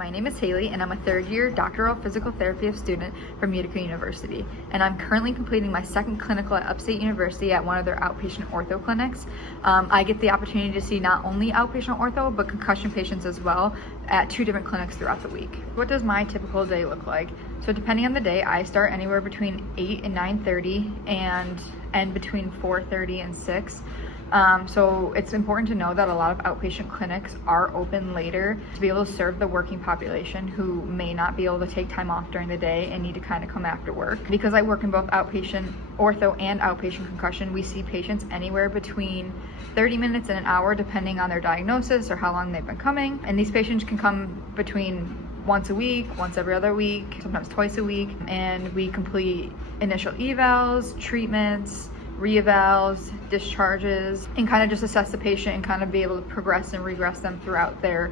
My name is Haley and I'm a third-year doctoral physical therapy student from Utica University, and I'm currently completing my second clinical at Upstate University at one of their outpatient ortho clinics. I get the opportunity to see not only outpatient ortho but concussion patients as well at 2 different clinics throughout the week. What does my typical day look like? So depending on the day, I start anywhere between 8 and 9:30 and end between 4:30 and 6. So it's important to know that a lot of outpatient clinics are open later to be able to serve the working population who may not be able to take time off during the day and need to kind of come after work. Because I work in both outpatient ortho and outpatient concussion, we see patients anywhere between 30 minutes and an hour depending on their diagnosis or how long they've been coming. And these patients can come between once a week, once every other week, sometimes twice a week. And we complete initial evals, treatments, re-evals, discharges, and kind of just assess the patient and kind of be able to progress and regress them throughout their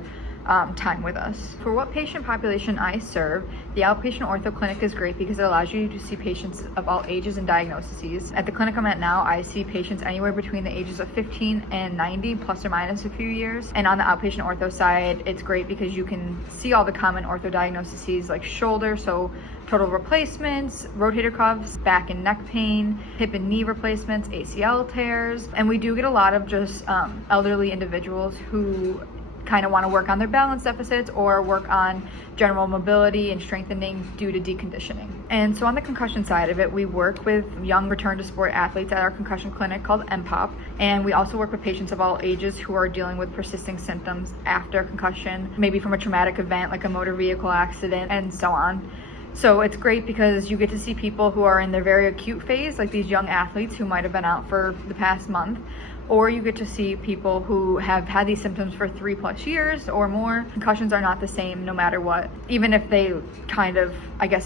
time with us. For what patient population I serve, the outpatient ortho clinic is great because it allows you to see patients of all ages and diagnoses. At the clinic I'm at now, I see patients anywhere between the ages of 15 and 90, plus or minus a few years. And on the outpatient ortho side, it's great because you can see all the common ortho diagnoses like shoulder, so total replacements, rotator cuffs, back and neck pain, hip and knee replacements, ACL tears. And we do get a lot of just elderly individuals who kind of want to work on their balance deficits or work on general mobility and strengthening due to deconditioning. And so on the concussion side of it, we work with young return to sport athletes at our concussion clinic called MPOP. And we also work with patients of all ages who are dealing with persisting symptoms after concussion, maybe from a traumatic event like a motor vehicle accident and so on. So it's great because you get to see people who are in their very acute phase, like these young athletes who might have been out for the past month, or you get to see people who have had these symptoms for 3+ years or more. Concussions are not the same no matter what, even if they kind of,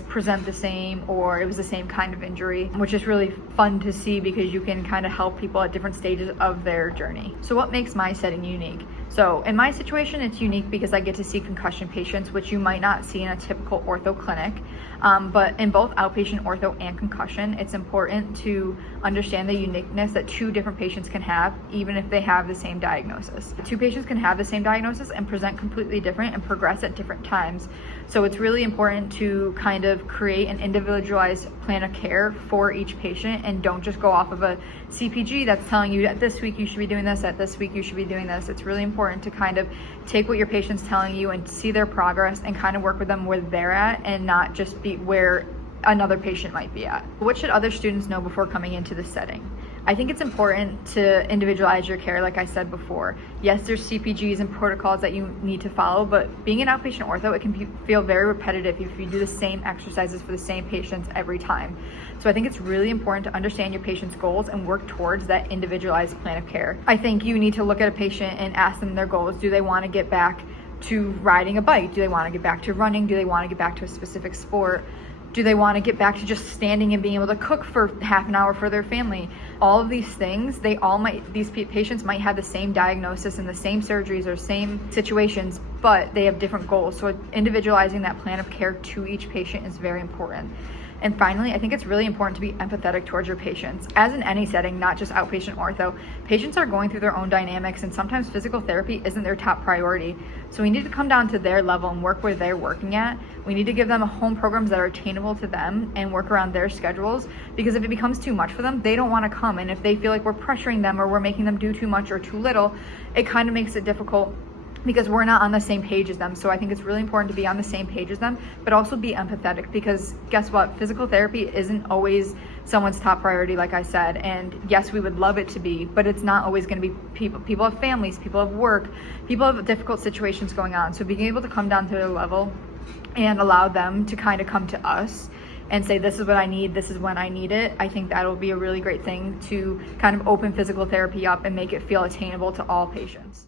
present the same or it was the same kind of injury, which is really fun to see because you can kind of help people at different stages of their journey. So what makes my setting unique? So in my situation, it's unique because I get to see concussion patients, which you might not see in a typical ortho clinic. But in both outpatient ortho and concussion, it's important to understand the uniqueness that 2 different patients can have, even if they have the same diagnosis. 2 patients can have the same diagnosis and present completely different and progress at different times. So it's really important to kind of create an individualized plan of care for each patient and don't just go off of a CPG that's telling you that this week you should be doing this, that this week you should be doing this. It's really important to kind of take what your patient's telling you and see their progress and kind of work with them where they're at and not just be where another patient might be at. What should other students know before coming into this setting? I think it's important to individualize your care, like I said before. Yes, there's CPGs and protocols that you need to follow, but being an outpatient ortho, it can feel very repetitive if you do the same exercises for the same patients every time. So I think it's really important to understand your patient's goals and work towards that individualized plan of care. I think you need to look at a patient and ask them their goals. Do they want to get back to riding a bike? Do they want to get back to running? Do they want to get back to a specific sport? Do they want to get back to just standing and being able to cook for half an hour for their family? All of these things, these patients might have the same diagnosis and the same surgeries or same situations, but they have different goals. So individualizing that plan of care to each patient is very important. And finally, I think it's really important to be empathetic towards your patients. As in any setting, not just outpatient ortho, patients are going through their own dynamics and sometimes physical therapy isn't their top priority. So we need to come down to their level and work where they're working at. We need to give them home programs that are attainable to them and work around their schedules, because if it becomes too much for them, they don't want to come. And if they feel like we're pressuring them or we're making them do too much or too little, it kind of makes it difficult because we're not on the same page as them. So I think it's really important to be on the same page as them, but also be empathetic, because guess what? Physical therapy isn't always someone's top priority, like I said. And yes, we would love it to be, but it's not always going to be. People have families, people have work, people have difficult situations going on. So being able to come down to their level and allow them to kind of come to us and say, this is what I need, this is when I need it, I think that'll be a really great thing to kind of open physical therapy up and make it feel attainable to all patients.